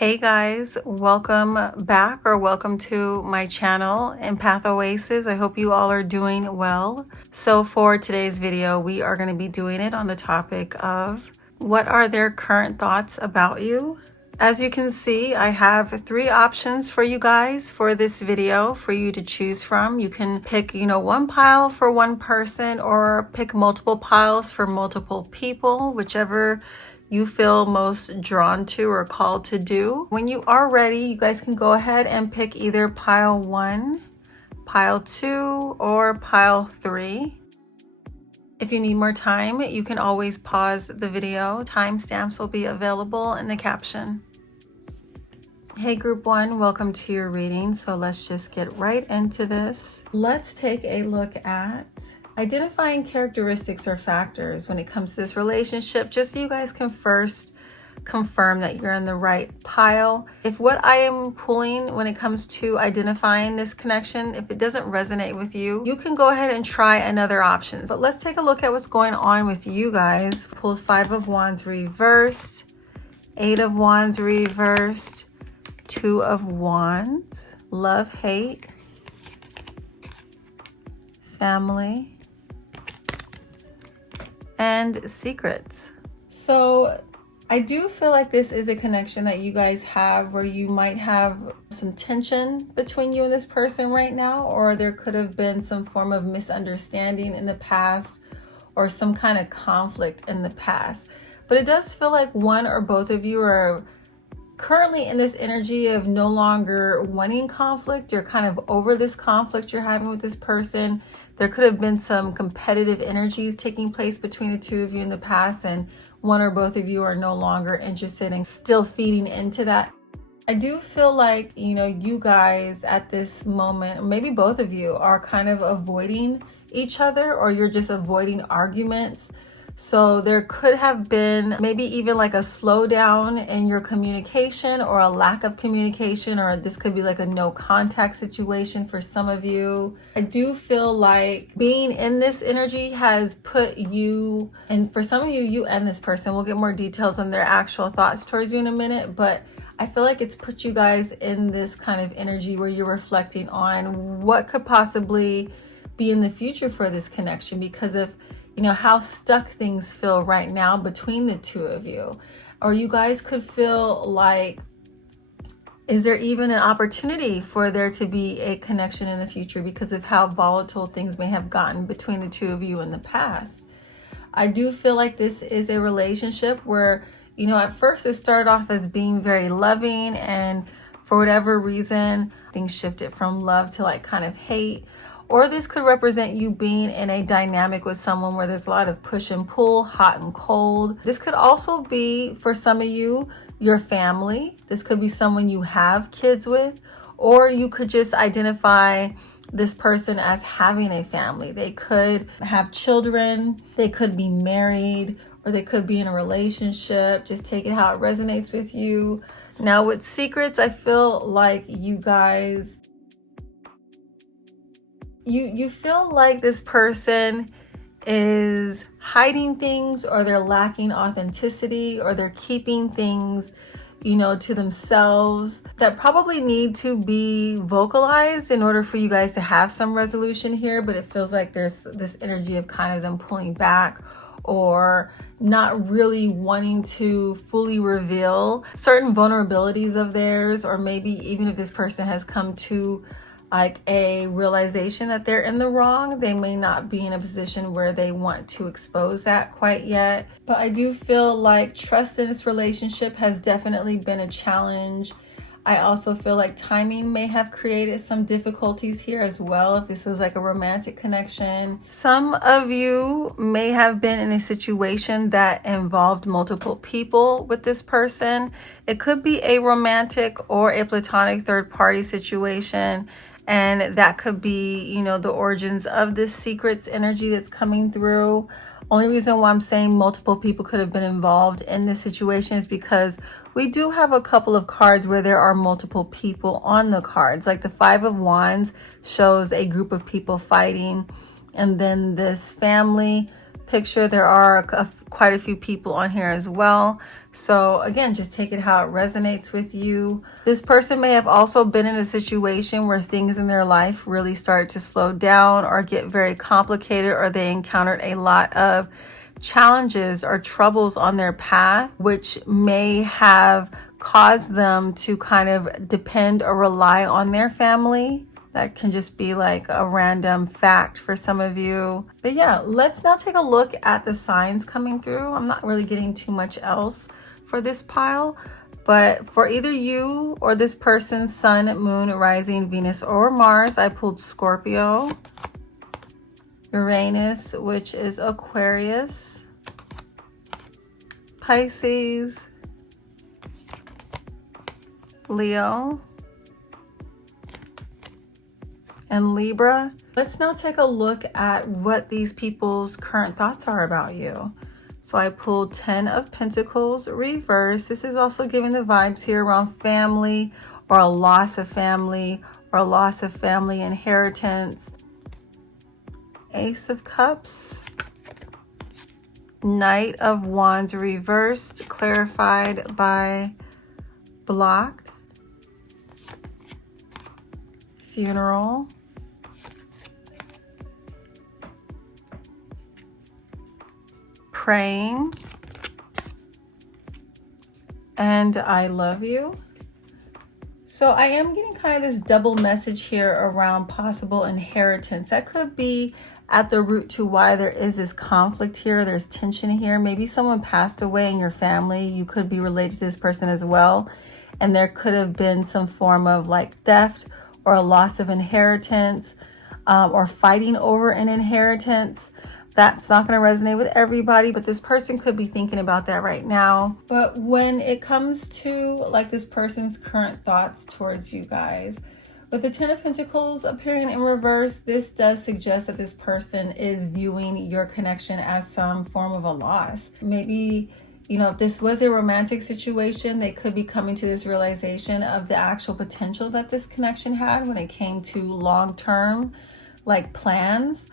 Hey guys, welcome back or welcome to my channel, EmpathOasis. I hope you all are doing well. So for today's video, we are going to be doing it on the topic of what are their current thoughts about you? As you can see, I have 3 options for you guys for this video for you to choose from. You can pick, one pile for one person or pick multiple piles for multiple people, whichever you feel most drawn to or called to do. When you are ready, you guys can go ahead and pick either pile 1, pile 2, or pile 3. If you need more time, you can always pause the video. Timestamps will be available in the caption. Hey group 1, welcome to your reading. So let's just get right into this. Let's take a look at identifying characteristics or factors when it comes to this relationship, just so you guys can first confirm that you're in the right pile. If what I am pulling when it comes to identifying this connection, if it doesn't resonate with you, you can go ahead and try another option. But let's take a look at what's going on with you guys. Pulled 5 of Wands reversed, 8 of Wands reversed, 2 of Wands, love, hate, family, and secrets. So I do feel like this is a connection that you guys have where you might have some tension between you and this person right now, or there could have been some form of misunderstanding in the past or some kind of conflict in the past. But it does feel like one or both of you are currently in this energy of no longer wanting conflict. You're kind of over this conflict you're having with this person. There could have been some competitive energies taking place between the two of you in the past, and one or both of you are no longer interested in still feeding into that. I do feel like, you guys at this moment, maybe both of you are kind of avoiding each other, or you're just avoiding arguments. So there could have been maybe even like a slowdown in your communication or a lack of communication, or this could be like a no contact situation for some of you. I do feel like being in this energy has put you, and for some of you, you and this person, we'll get more details on their actual thoughts towards you in a minute, but I feel like it's put you guys in this kind of energy where you're reflecting on what could possibly be in the future for this connection because of how stuck things feel right now between the two of you. Or you guys could feel like, is there even an opportunity for there to be a connection in the future because of how volatile things may have gotten between the two of you in the past? I do feel like this is a relationship where, at first it started off as being very loving, and for whatever reason, things shifted from love to like kind of hate. Or this could represent you being in a dynamic with someone where there's a lot of push and pull, hot and cold. This could also be, for some of you, your family. This could be someone you have kids with, or you could just identify this person as having a family. They could have children, they could be married, or they could be in a relationship. Just take it how it resonates with you. Now with secrets, I feel like you guys, you feel like this person is hiding things, or they're lacking authenticity, or they're keeping things, to themselves that probably need to be vocalized in order for you guys to have some resolution here. But it feels like there's this energy of kind of them pulling back or not really wanting to fully reveal certain vulnerabilities of theirs, or maybe even if this person has come to like a realization that they're in the wrong, they may not be in a position where they want to expose that quite yet. But I do feel like trust in this relationship has definitely been a challenge. I also feel like timing may have created some difficulties here as well, if this was like a romantic connection. Some of you may have been in a situation that involved multiple people with this person. It could be a romantic or a platonic third party situation. And that could be, the origins of this secrets energy that's coming through. Only reason why I'm saying multiple people could have been involved in this situation is because we do have a couple of cards where there are multiple people on the cards. Like the 5 of Wands shows a group of people fighting. And then this family picture, there are quite a few people on here as well. So again, just take it how it resonates with you. This person may have also been in a situation where things in their life really started to slow down or get very complicated, or they encountered a lot of challenges or troubles on their path, which may have caused them to kind of depend or rely on their family. That can just be like a random fact for some of you. But yeah, let's now take a look at the signs coming through. I'm not really getting too much else for this pile, but for either you or this person's sun, moon, rising, Venus, or Mars, I pulled Scorpio, Uranus, which is Aquarius, Pisces, Leo, and Libra. Let's now take a look at what these people's current thoughts are about you. So I pulled 10 of Pentacles reverse. This is also giving the vibes here around family, or a loss of family, or a loss of family inheritance. Ace of Cups, Knight of Wands reversed, clarified by blocked, Funeral, Praying, and I love you. So I am getting kind of this double message here around possible inheritance. That could be at the root to why there is this conflict here. There's tension here. Maybe someone passed away in your family. You could be related to this person as well. And there could have been some form of like theft or a loss of inheritance, or fighting over an inheritance. That's not going to resonate with everybody, but this person could be thinking about that right now. But when it comes to like this person's current thoughts towards you guys, with the 10 of Pentacles appearing in reverse, this does suggest that this person is viewing your connection as some form of a loss. Maybe, you know, if this was a romantic situation, they could be coming to this realization of the actual potential that this connection had when it came to long-term like plans.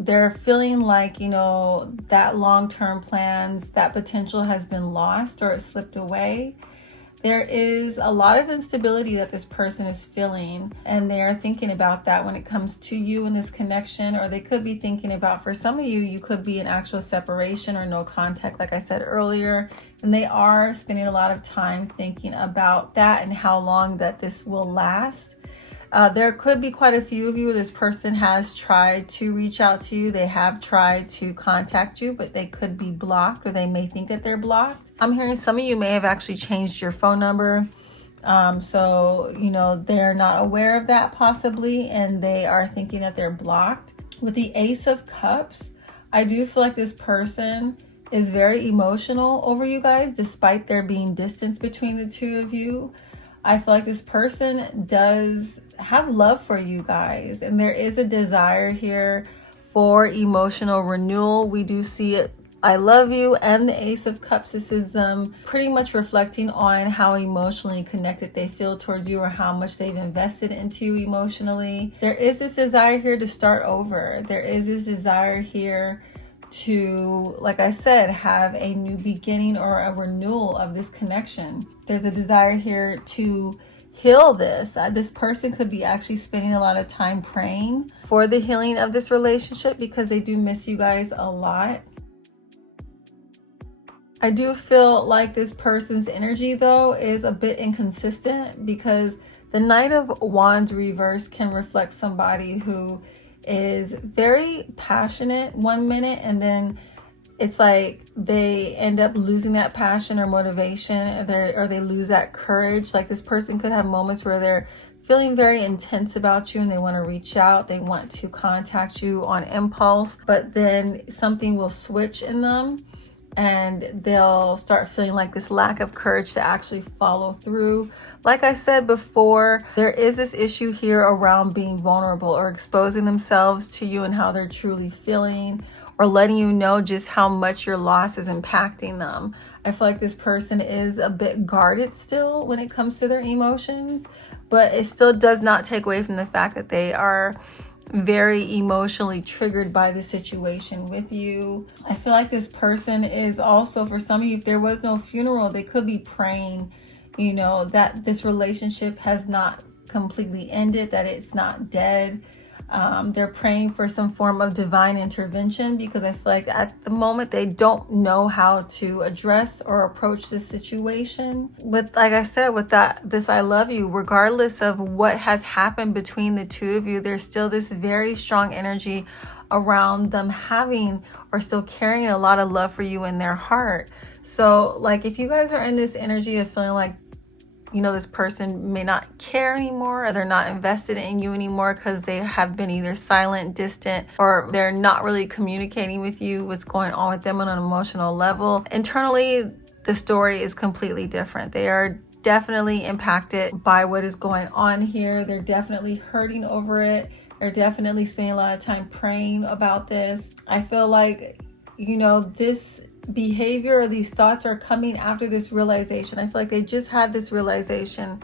They're feeling like, you know, that long-term plans, that potential has been lost or it slipped away. There is a lot of instability that this person is feeling, and they're thinking about that when it comes to you and this connection. Or they could be thinking about, for some of you, you could be in actual separation or no contact, like I said earlier, and they are spending a lot of time thinking about that and how long that this will last. There could be quite a few of you. This person has tried to reach out to you. They have tried to contact you, but they could be blocked, or they may think that they're blocked. I'm hearing some of you may have actually changed your phone number. So, you know, they're not aware of that possibly, and they are thinking that they're blocked. With the Ace of Cups, I do feel like this person is very emotional over you guys, despite there being distance between the two of you. I feel like this person does have love for you guys, and there is a desire here for emotional renewal. We do see it, I love you, and the Ace of Cups. This is them pretty much reflecting on how emotionally connected they feel towards you, or how much they've invested into you emotionally. There is this desire here to start over. There is this desire here to, like I said, have a new beginning or a renewal of this connection. There's a desire here to heal this. This person could be actually spending a lot of time praying for the healing of this relationship, because they do miss you guys a lot. I do feel like this person's energy, though, is a bit inconsistent, because the Knight of Wands reverse can reflect somebody who is very passionate one minute, and then it's like they end up losing that passion or motivation, or they lose that courage. Like this person could have moments where they're feeling very intense about you and they want to reach out, they want to contact you on impulse, but then something will switch in them and they'll start feeling like this lack of courage to actually follow through. Like I said before, there is this issue here around being vulnerable or exposing themselves to you and how they're truly feeling, or letting you know just how much your loss is impacting them. I feel like this person is a bit guarded still when it comes to their emotions, but it still does not take away from the fact that they are very emotionally triggered by the situation with you. I feel like this person is also, for some of you, if there was no funeral, they could be praying, you know, that this relationship has not completely ended, that it's not dead. They're praying for some form of divine intervention, because I feel like at the moment they don't know how to address or approach this situation. With, like I said, with this I love you, regardless of what has happened between the two of you, there's still this very strong energy around them having or still carrying a lot of love for you in their heart. So like, if you guys are in this energy of feeling like, you know, this person may not care anymore, or they're not invested in you anymore because they have been either silent, distant, or they're not really communicating with you what's going on with them on an emotional level. Internally, the story is completely different. They are definitely impacted by what is going on here. They're definitely hurting over it. They're definitely spending a lot of time praying about this. I feel like, you know, this behavior or these thoughts are coming after this realization. I feel like they just had this realization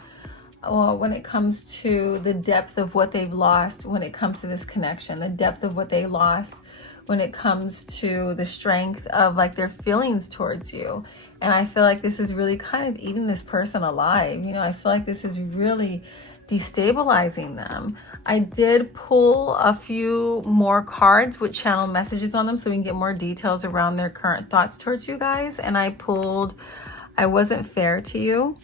when it comes to the depth of what they've lost, when it comes to this connection, the depth of what they lost when it comes to the strength of like their feelings towards you. And I feel like this is really kind of eating this person alive. You know, I feel like this is really destabilizing them. I did pull a few more cards with channel messages on them so we can get more details around their current thoughts towards you guys. And I pulled, I wasn't fair to you.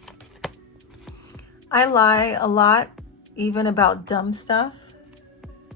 I lie a lot, even about dumb stuff.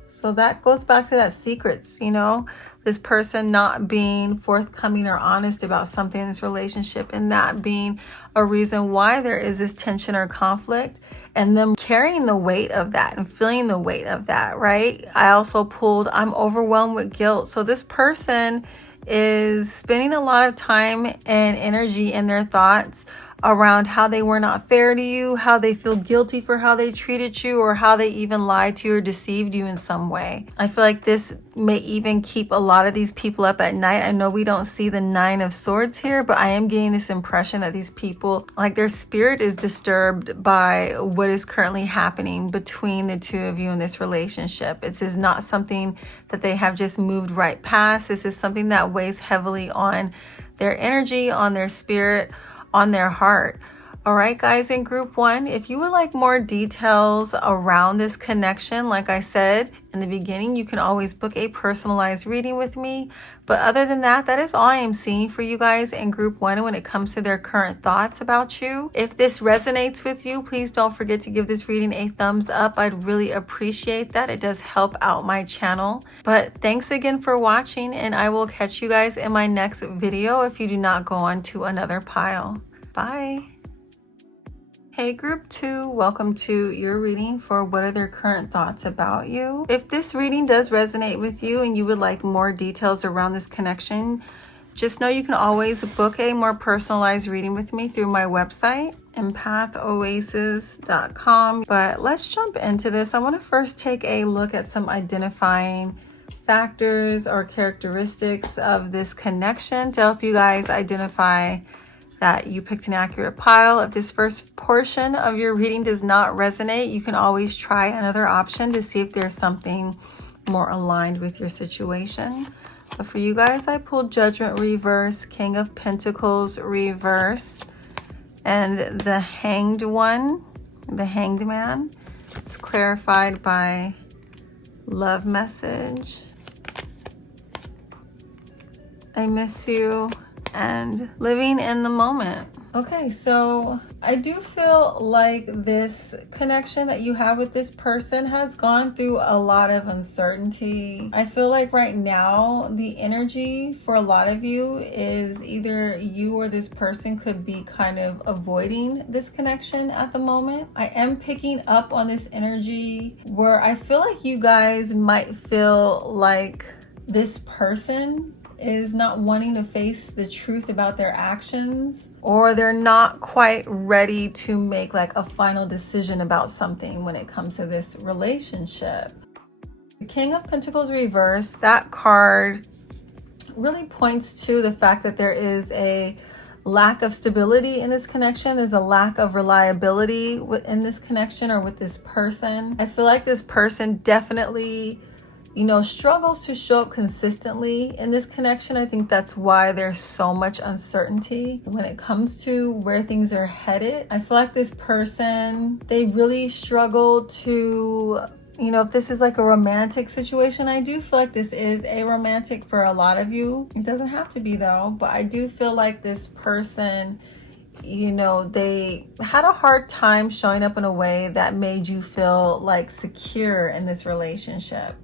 So that goes back to that secrets, you know, this person not being forthcoming or honest about something in this relationship, and that being a reason why there is this tension or conflict, and them carrying the weight of that and feeling the weight of that, right? I also pulled, I'm overwhelmed with guilt. So this person is spending a lot of time and energy in their thoughts around how they were not fair to you, how they feel guilty for how they treated you, or how they even lied to you or deceived you in some way. I feel like this may even keep a lot of these people up at night. I know we don't see the 9 of Swords here, but I am getting this impression that these people, like their spirit is disturbed by what is currently happening between the two of you in this relationship. This is not something that they have just moved right past. This is something that weighs heavily on their energy, on their spirit, on their heart. All right, guys, in group 1, if you would like more details around this connection, like I said in the beginning, you can always book a personalized reading with me. But other than that, that is all I am seeing for you guys in group 1 when it comes to their current thoughts about you. If this resonates with you, please don't forget to give this reading a thumbs up. I'd really appreciate that. It does help out my channel. But thanks again for watching, and I will catch you guys in my next video if you do not go on to another pile. Bye. Hey group 2, welcome to your reading for what are their current thoughts about you. If this reading does resonate with you and you would like more details around this connection, just know you can always book a more personalized reading with me through my website, EmpathOasis.com. But let's jump into this. I want to first take a look at some identifying factors or characteristics of this connection to help you guys identify that you picked an accurate pile. If this first portion of your reading does not resonate, you can always try another option to see if there's something more aligned with your situation. But for you guys, I pulled Judgment reverse, King of Pentacles reversed, and the Hanged One, the Hanged Man. It's clarified by Love Message, I miss you, and living in the moment. Okay, so I do feel like this connection that you have with this person has gone through a lot of uncertainty. I feel like right now the energy for a lot of you is either you or this person could be kind of avoiding this connection at the moment. I am picking up on this energy where I feel like you guys might feel like this person is not wanting to face the truth about their actions, or they're not quite ready to make like a final decision about something when it comes to this relationship. The King of Pentacles reversed, that card really points to the fact that there is a lack of stability in this connection. There's a lack of reliability in this connection or with this person. I feel like this person definitely struggles to show up consistently in this connection. I think that's why there's so much uncertainty when it comes to where things are headed. I feel like this person, they really struggle to, if this is like a romantic situation, I do feel like this is a romantic for a lot of you. It doesn't have to be though, but I do feel like this person, they had a hard time showing up in a way that made you feel like secure in this relationship.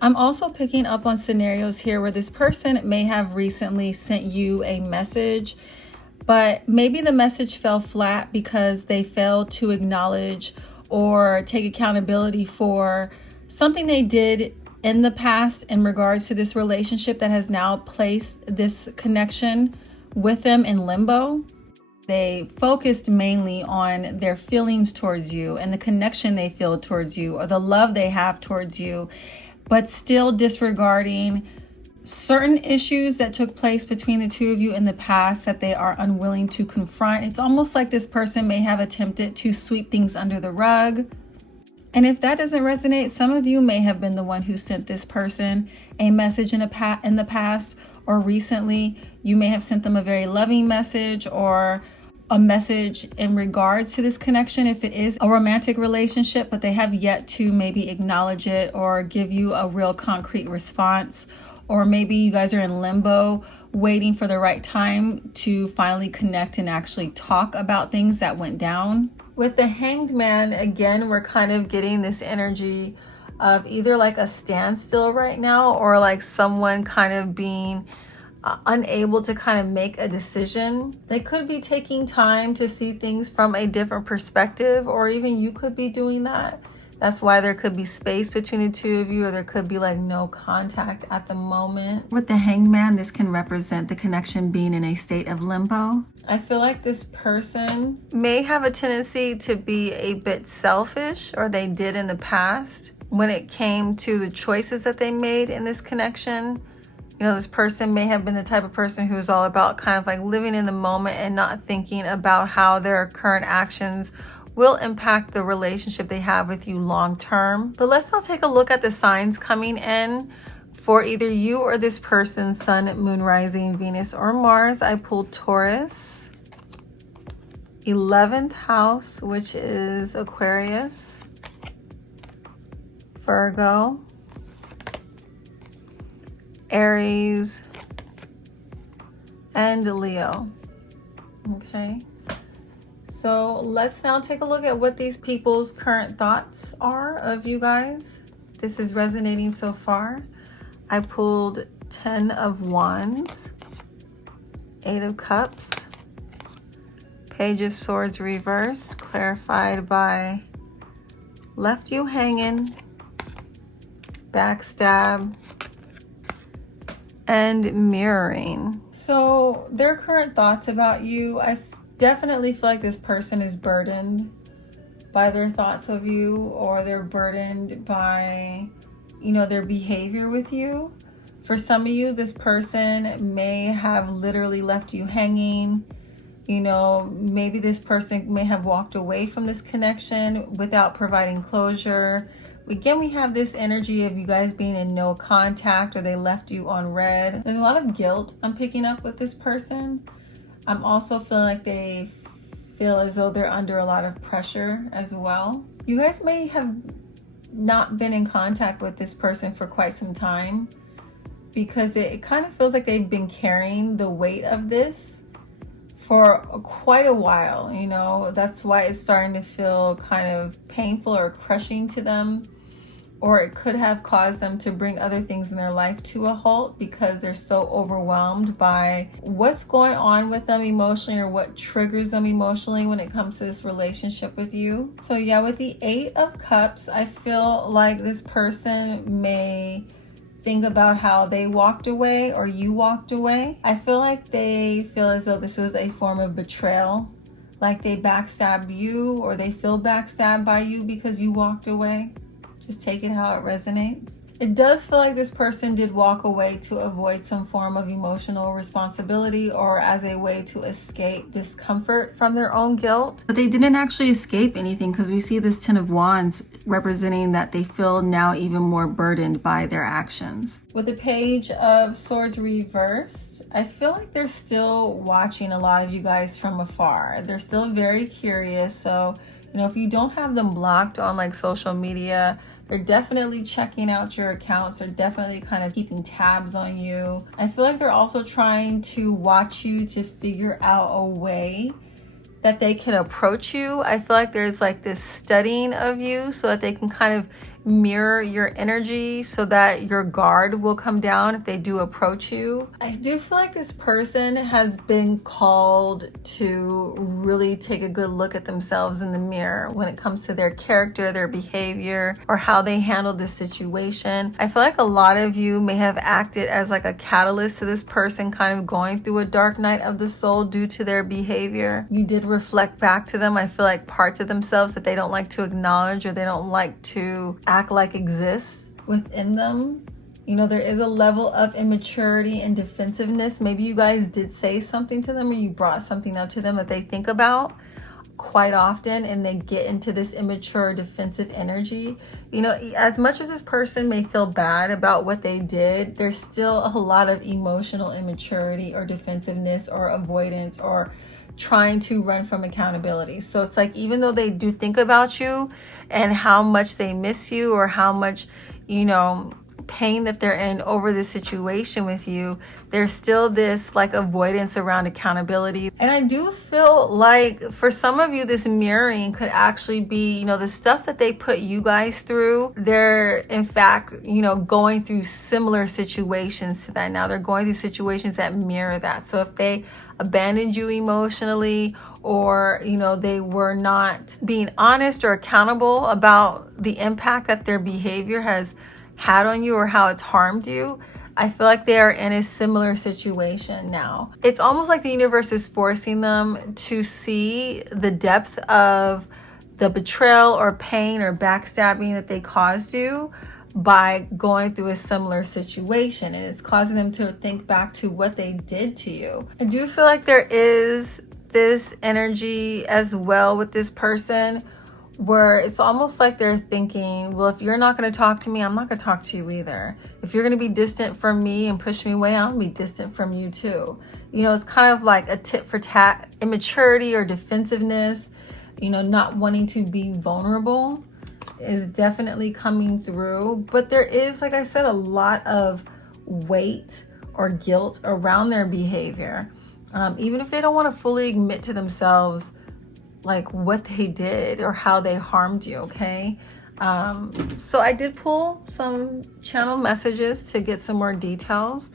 I'm also picking up on scenarios here where this person may have recently sent you a message, but maybe the message fell flat because they failed to acknowledge or take accountability for something they did in the past in regards to this relationship that has now placed this connection with them in limbo. They focused mainly on their feelings towards you and the connection they feel towards you or the love they have towards you, but still disregarding certain issues that took place between the two of you in the past that they are unwilling to confront. It's almost like this person may have attempted to sweep things under the rug. And if that doesn't resonate, some of you may have been the one who sent this person a message in the past or recently. You may have sent them a very loving message or a message in regards to this connection if it is a romantic relationship, but they have yet to maybe acknowledge it or give you a real concrete response. Or maybe you guys are in limbo waiting for the right time to finally connect and actually talk about things that went down. With the Hanged Man, again, we're kind of getting this energy of either like a standstill right now or like someone kind of being unable to kind of make a decision. They could be taking time to see things from a different perspective, or even you could be doing that. That's why there could be space between the two of you, or there could be like no contact at the moment. With the Hanged Man, this can represent the connection being in a state of limbo. I feel like this person may have a tendency to be a bit selfish, or they did in the past when it came to the choices that they made in this connection. This person may have been the type of person who's all about kind of like living in the moment and not thinking about how their current actions will impact the relationship they have with you long term. But let's now take a look at the signs coming in for either you or this person, Sun, Moon, Rising, Venus, or Mars. I pulled Taurus, 11th house, which is Aquarius, Virgo, Aries, and Leo. Okay. So let's now take a look at what these people's current thoughts are of you guys. This is resonating so far. I pulled 10 of Wands, 8 of Cups, Page of Swords reversed, clarified by left you hanging, backstab, and mirroring. So their current thoughts about you, I definitely feel like this person is burdened by their thoughts of you, or they're burdened by, their behavior with you. For some of you, this person may have literally left you hanging. Maybe this person may have walked away from this connection without providing closure. Again, we have this energy of you guys being in no contact, or they left you on red. There's a lot of guilt I'm picking up with this person. I'm also feeling like they feel as though they're under a lot of pressure as well. You guys may have not been in contact with this person for quite some time, because it kind of feels like they've been carrying the weight of this for quite a while. That's why it's starting to feel kind of painful or crushing to them. Or it could have caused them to bring other things in their life to a halt because they're so overwhelmed by what's going on with them emotionally, or what triggers them emotionally when it comes to this relationship with you. So yeah, with the 8 of Cups, I feel like this person may think about how they walked away or you walked away. I feel like they feel as though this was a form of betrayal, like they backstabbed you, or they feel backstabbed by you because you walked away. Just take it how it resonates. It does feel like this person did walk away to avoid some form of emotional responsibility, or as a way to escape discomfort from their own guilt. But they didn't actually escape anything, because we see this 10 of Wands representing that they feel now even more burdened by their actions. With the Page of Swords reversed, I feel like they're still watching a lot of you guys from afar. They're still very curious. So, if you don't have them blocked on like social media, they're definitely checking out your accounts. They're definitely kind of keeping tabs on you. I feel like they're also trying to watch you to figure out a way that they can approach you. I feel like there's like this studying of you so that they can kind of mirror your energy so that your guard will come down if they do approach you. I do feel like this person has been called to really take a good look at themselves in the mirror when it comes to their character, their behavior, or how they handle this situation. I feel like a lot of you may have acted as like a catalyst to this person kind of going through a dark night of the soul due to their behavior. You did reflect back to them, I feel like, parts of themselves that they don't like to acknowledge or they don't like to act like exists within them. There is a level of immaturity and defensiveness. Maybe you guys did say something to them or you brought something up to them that they think about quite often, and they get into this immature defensive energy. As much as this person may feel bad about what they did, there's still a lot of emotional immaturity or defensiveness or avoidance or trying to run from accountability. So it's like, even though they do think about you and how much they miss you or how much, pain that they're in over the situation with you, there's still this like avoidance around accountability. And I do feel like for some of you, this mirroring could actually be, the stuff that they put you guys through. They're in fact, going through similar situations to that now. They're going through situations that mirror that. So if they abandoned you emotionally, or they were not being honest or accountable about the impact that their behavior has had on you or how it's harmed you, I feel like they are in a similar situation now. It's almost like the universe is forcing them to see the depth of the betrayal or pain or backstabbing that they caused you by going through a similar situation, and it's causing them to think back to what they did to you. I do feel like there is this energy as well with this person where it's almost like they're thinking, well, if you're not going to talk to me, I'm not going to talk to you either. If you're going to be distant from me and push me away, I'm going to be distant from you too. It's kind of like a tit for tat immaturity or defensiveness, not wanting to be vulnerable is definitely coming through. But there is, like I said, a lot of weight or guilt around their behavior. Even if they don't want to fully admit to themselves like what they did or how they harmed you, okay? So I did pull some channel messages to get some more details,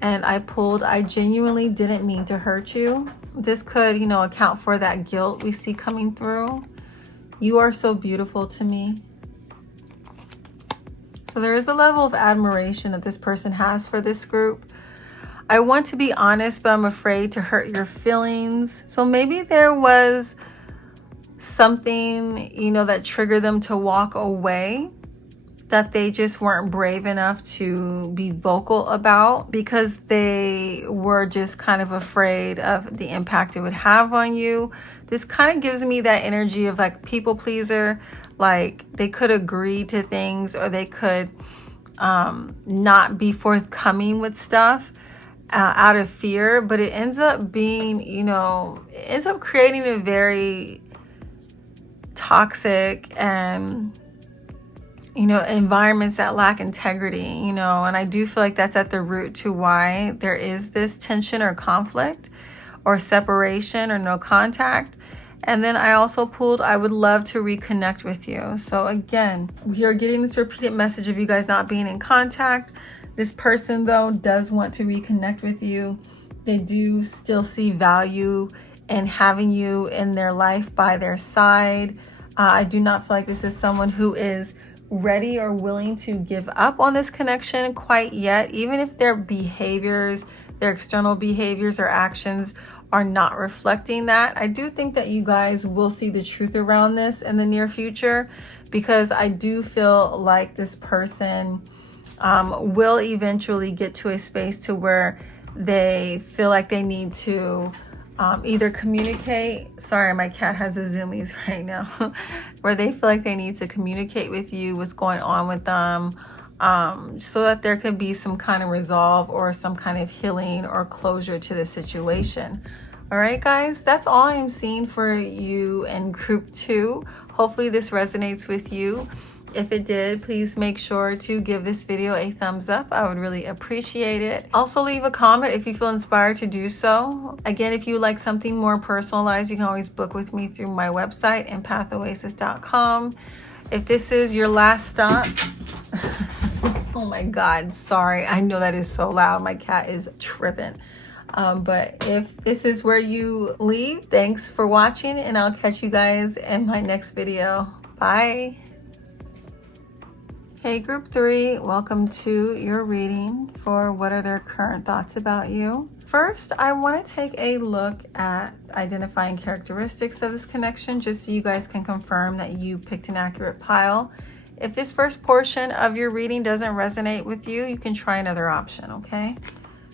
and I genuinely didn't mean to hurt you. This could, account for that guilt we see coming through. You are so beautiful to me. So there is a level of admiration that this person has for this group. I want to be honest, but I'm afraid to hurt your feelings. So maybe there was something, that triggered them to walk away, that they just weren't brave enough to be vocal about because they were just kind of afraid of the impact it would have on you. This kind of gives me that energy of like people pleaser, like they could agree to things or they could not be forthcoming with stuff out of fear, but it ends up being, it ends up creating a very toxic and environments that lack integrity, and I do feel like that's at the root to why there is this tension or conflict or separation or no contact. And then I also pulled, I would love to reconnect with you. So again, we are getting this repeated message of you guys not being in contact. This person though does want to reconnect with you. They do still see value and having you in their life by their side. I do not feel like this is someone who is ready or willing to give up on this connection quite yet, even if their behaviors, their external behaviors or actions are not reflecting that. I do think that you guys will see the truth around this in the near future, because I do feel like this person will eventually get to a space to where they feel like they need to either communicate, sorry, my cat has the zoomies right now, where they feel like they need to communicate with you what's going on with them, so that there could be some kind of resolve or some kind of healing or closure to the situation. All right, guys, that's all I'm seeing for you in group 2. Hopefully this resonates with you. If it did, please make sure to give this video a thumbs up. I would really appreciate it. Also leave a comment if you feel inspired to do so. Again, if you like something more personalized, you can always book with me through my website, EmpathOasis.com. If this is your last stop, oh my God, sorry. I know that is so loud. My cat is tripping. But if this is where you leave, thanks for watching, and I'll catch you guys in my next video. Bye. Hey, group 3, welcome to your reading for what are their current thoughts about you. First, I want to take a look at identifying characteristics of this connection, just so you guys can confirm that you picked an accurate pile. If this first portion of your reading doesn't resonate with you, you can try another option, okay?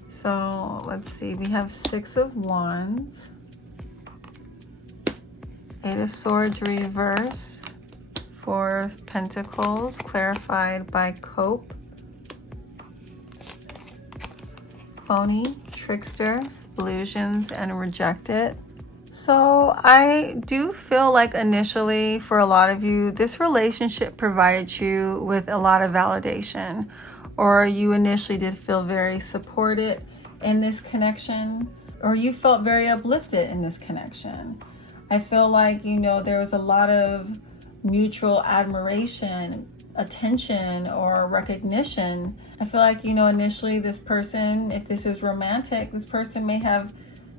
So let's see, we have 6 of Wands, 8 of Swords reverse, 4 of Pentacles clarified by Cope, Phony, Trickster, Illusions, and Rejected. So I do feel like initially for a lot of you, this relationship provided you with a lot of validation, or you initially did feel very supported in this connection, or you felt very uplifted in this connection. I feel like, you know, there was a lot of mutual admiration, attention, or recognition. I feel like, you know, initially this person, if this is romantic, this person may have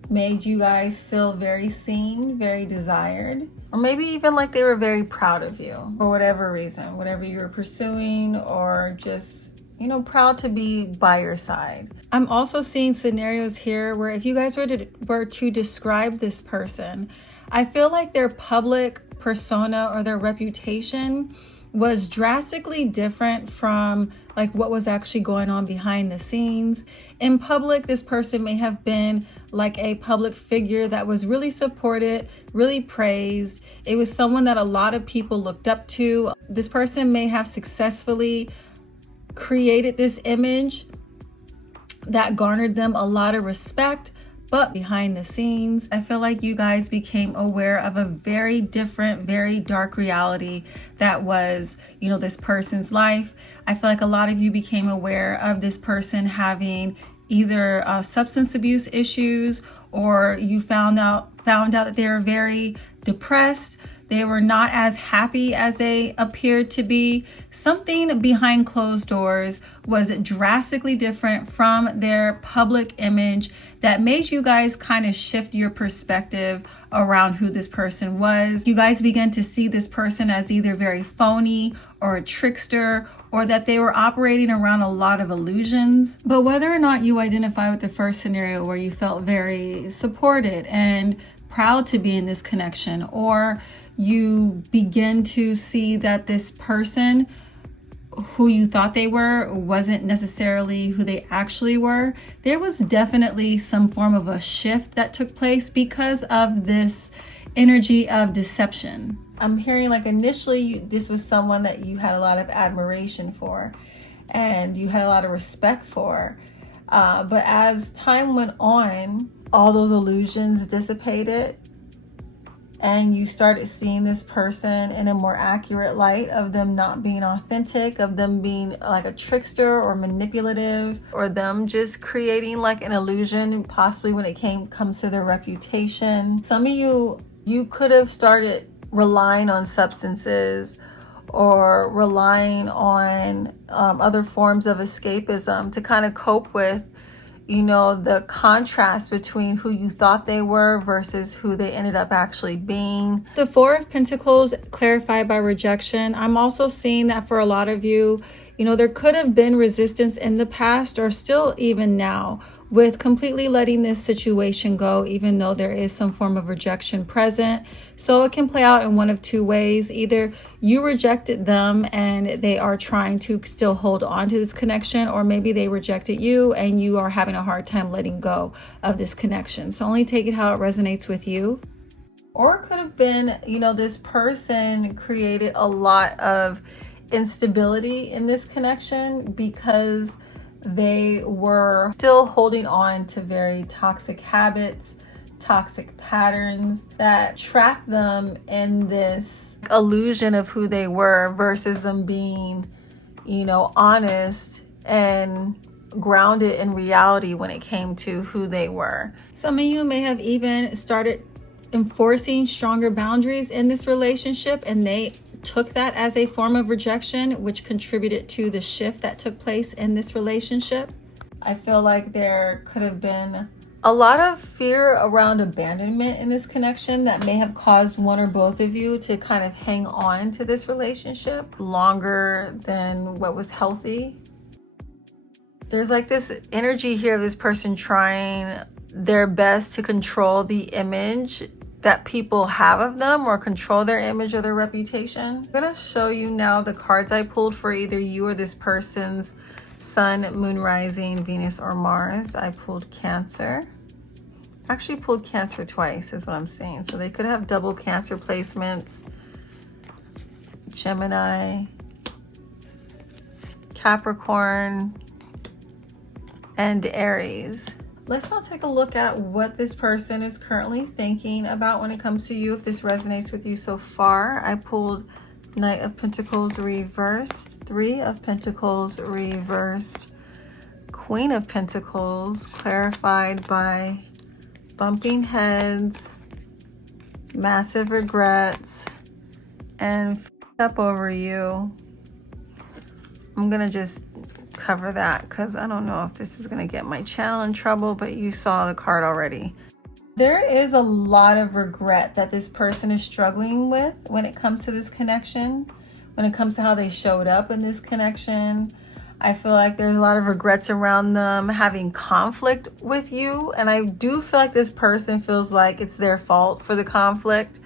made you guys feel very seen, very desired, or maybe even like they were very proud of you for whatever reason, whatever you were pursuing, or just, you know, proud to be by your side. I'm also seeing scenarios here where if you guys were to describe this person, I feel like their public persona or their reputation was drastically different from like what was actually going on behind the scenes. In public, this person may have been like a public figure that was really supported, really praised. It was someone that a lot of people looked up to. This person may have successfully created this image that garnered them a lot of respect. But behind the scenes, I feel like you guys became aware of a very different, very dark reality that was, you know, this person's life. I feel like a lot of you became aware of this person having either substance abuse issues, or you found out that they were very depressed. They were not as happy as they appeared to be. Something behind closed doors was drastically different from their public image that made you guys kind of shift your perspective around who this person was. You guys began to see this person as either very phony or a trickster, or that they were operating around a lot of illusions. But whether or not you identify with the first scenario where you felt very supported and proud to be in this connection, or you begin to see that this person who you thought they were wasn't necessarily who they actually were, there was definitely some form of a shift that took place because of this energy of deception. I'm hearing like initially this was someone that you had a lot of admiration for and you had a lot of respect for. But as time went on, all those illusions dissipated, and you started seeing this person in a more accurate light of them not being authentic, of them being like a trickster or manipulative, or them just creating like an illusion, possibly when it comes to their reputation. Some of you could have started relying on substances or relying on other forms of escapism to kind of cope with, you know, the contrast between who you thought they were versus who they ended up actually being. The 4 of Pentacles clarified by rejection. I'm also seeing that for a lot of you, You know, there could have been resistance in the past or still even now with completely letting this situation go, even though there is some form of rejection present. So it can play out in one of two ways. Either you rejected them and they are trying to still hold on to this connection, or maybe they rejected you and you are having a hard time letting go of this connection. So only take it how it resonates with you. Or it could have been, you know, this person created a lot of instability in this connection because they were still holding on to very toxic habits, toxic patterns that trapped them in this illusion of who they were versus them being, you know, honest and grounded in reality when it came to who they were. Some of you may have even started enforcing stronger boundaries in this relationship, and they took that as a form of rejection, which contributed to the shift that took place in this relationship. I feel like there could have been a lot of fear around abandonment in this connection that may have caused one or both of you to kind of hang on to this relationship longer than what was healthy. There's like this energy here of this person trying their best to control the image that people have of them, or control their image or their reputation. I'm gonna show you now the cards I pulled for either you or this person's sun, moon, rising, Venus, or Mars. I pulled Cancer. Actually pulled Cancer twice is what I'm saying. So they could have double Cancer placements. Gemini, Capricorn, and Aries. Let's now take a look at what this person is currently thinking about when it comes to you, if this resonates with you so far. I pulled Knight of Pentacles reversed, Three of Pentacles reversed, Queen of Pentacles clarified by bumping heads, massive regrets, and up over you. I'm gonna just cover that because I don't know if this is going to get my channel in trouble, but you saw the card already. There is a lot of regret that this person is struggling with when it comes to this connection, when it comes to how they showed up in this connection. I feel like there's a lot of regrets around them having conflict with you, and I do feel like this person feels like it's their fault for the conflict.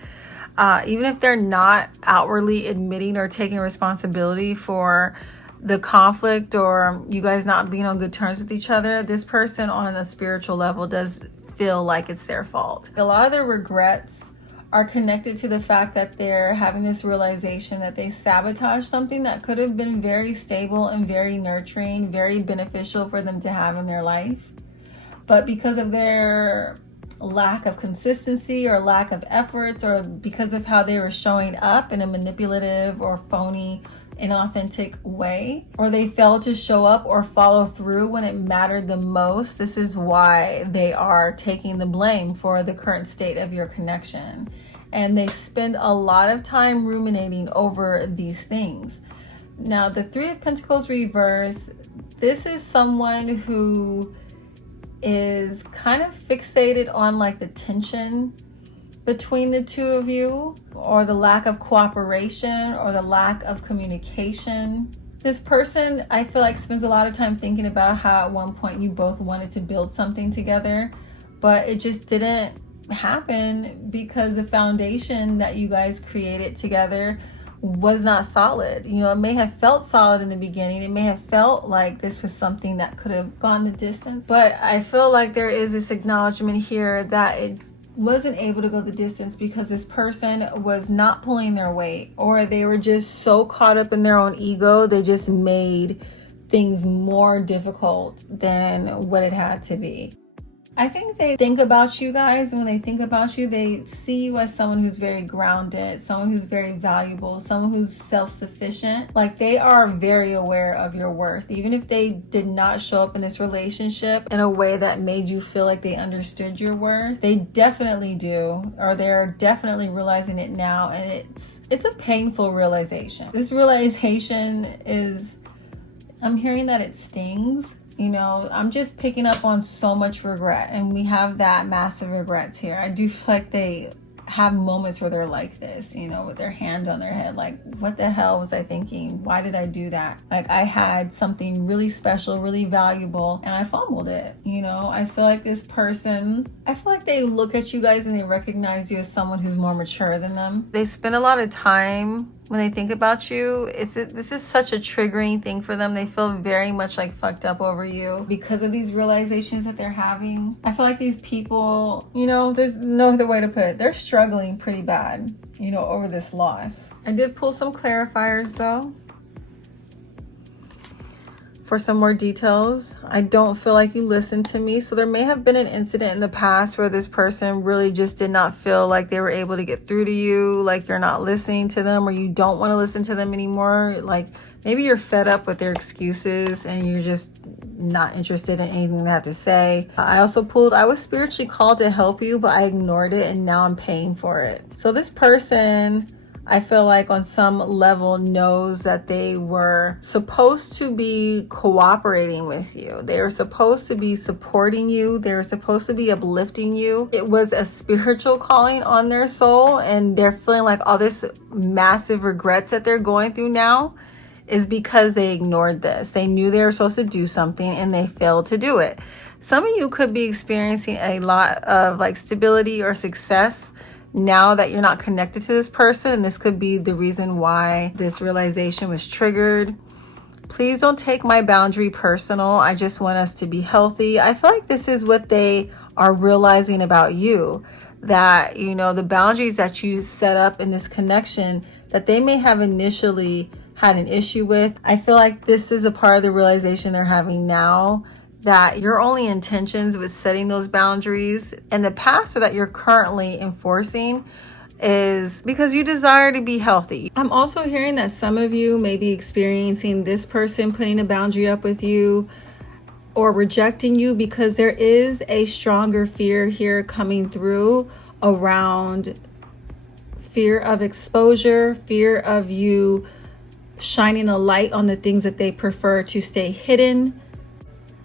Even if they're not outwardly admitting or taking responsibility for the conflict or you guys not being on good terms with each other, this person on a spiritual level does feel like it's their fault. A lot of their regrets are connected to the fact that they're having this realization that they sabotaged something that could have been very stable and very nurturing, very beneficial for them to have in their life. But because of their lack of consistency or lack of efforts, or because of how they were showing up in a manipulative or phony, inauthentic way, or they failed to show up or follow through when it mattered the most, this is why they are taking the blame for the current state of your connection. And they spend a lot of time ruminating over these things. Now, the Three of Pentacles reverse, this is someone who is kind of fixated on like the tension between the two of you, or the lack of cooperation or the lack of communication. This person, I feel like, spends a lot of time thinking about how at one point you both wanted to build something together, but it just didn't happen because the foundation that you guys created together was not solid. You know, it may have felt solid in the beginning. It may have felt like this was something that could have gone the distance, but I feel like there is this acknowledgement here that it wasn't able to go the distance because this person was not pulling their weight, or they were just so caught up in their own ego, they just made things more difficult than what it had to be. I think they think about you guys, and when they think about you, they see you as someone who's very grounded, someone who's very valuable, someone who's self-sufficient. Like, they are very aware of your worth. Even if they did not show up in this relationship in a way that made you feel like they understood your worth, they definitely do, or they're definitely realizing it now, and it's a painful realization. This realization is, I'm hearing that it stings. You know, I'm just picking up on so much regret, and we have that massive regrets here. I do feel like they have moments where they're like this, you know, with their hand on their head, like, what the hell was I thinking? Why did I do that? Like, I had something really special, really valuable, and I fumbled it. You know, I feel like this person, I feel like they look at you guys and they recognize you as someone who's more mature than them. They spend a lot of time when they think about you. This is such a triggering thing for them. They feel very much like fucked up over you because of these realizations that they're having. I feel like these people, you know, there's no other way to put it, they're struggling pretty bad, you know, over this loss. I did pull some clarifiers though for some more details. I don't feel like you listened to me. So there may have been an incident in the past where this person really just did not feel like they were able to get through to you, like you're not listening to them, or you don't want to listen to them anymore. Like maybe you're fed up with their excuses and you're just not interested in anything they have to say. I also pulled, I was spiritually called to help you, but I ignored it and now I'm paying for it. So this person, I feel like on some level knows that they were supposed to be cooperating with you. They were supposed to be supporting you. They were supposed to be uplifting you. It was a spiritual calling on their soul, and they're feeling like all this massive regrets that they're going through now is because they ignored this. They knew they were supposed to do something and they failed to do it. Some of you could be experiencing a lot of like stability or success now that you're not connected to this person, and this could be the reason why this realization was triggered. Please don't take my boundary personal. I just want us to be healthy. I feel like this is what they are realizing about you, that, you know, the boundaries that you set up in this connection that they may have initially had an issue with. I feel like this is a part of the realization they're having now, that your only intentions with setting those boundaries in the past or that you're currently enforcing is because you desire to be healthy. I'm also hearing that some of you may be experiencing this person putting a boundary up with you or rejecting you because there is a stronger fear here coming through around fear of exposure, fear of you shining a light on the things that they prefer to stay hidden.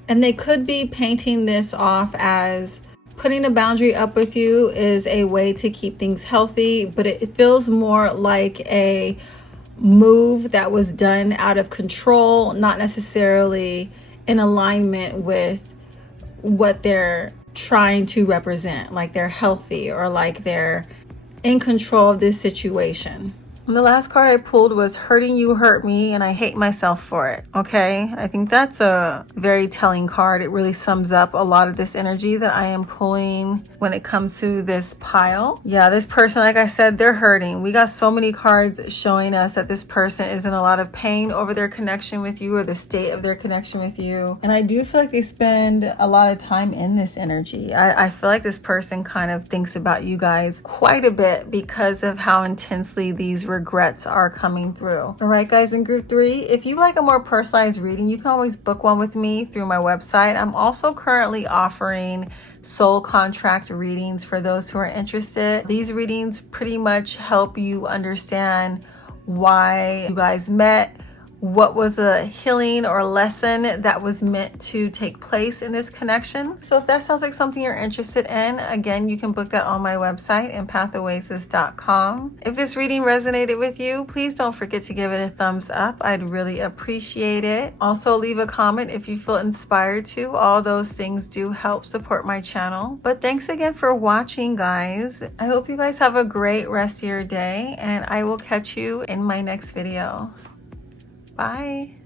And they could be painting this off as putting a boundary up with you is a way to keep things healthy, but it feels more like a move that was done out of control, not necessarily in alignment with what they're trying to represent, like they're healthy or like they're in control of this situation. The last card I pulled was hurting you hurt me and I hate myself for it. Okay, I think that's a very telling card. It really sums up a lot of this energy that I am pulling when it comes to this pile. Yeah, this person, like I said, they're hurting. We got so many cards showing us that this person is in a lot of pain over their connection with you or the state of their connection with you. And I do feel like they spend a lot of time in this energy. I feel like this person kind of thinks about you guys quite a bit because of how intensely these regrets are coming through. All right, guys, in group 3, if you like a more personalized reading, you can always book one with me through my website. I'm also currently offering soul contract readings for those who are interested. These readings pretty much help you understand why you guys met, what was a healing or lesson that was meant to take place in this connection. So if that sounds like something you're interested in, again, you can book that on my website, EmpathOasis.com. If this reading resonated with you, please don't forget to give it a thumbs up. I'd really appreciate it. Also, leave a comment if you feel inspired to. All those things do help support my channel. But thanks again for watching, guys. I hope you guys have a great rest of your day, and I will catch you in my next video. Bye.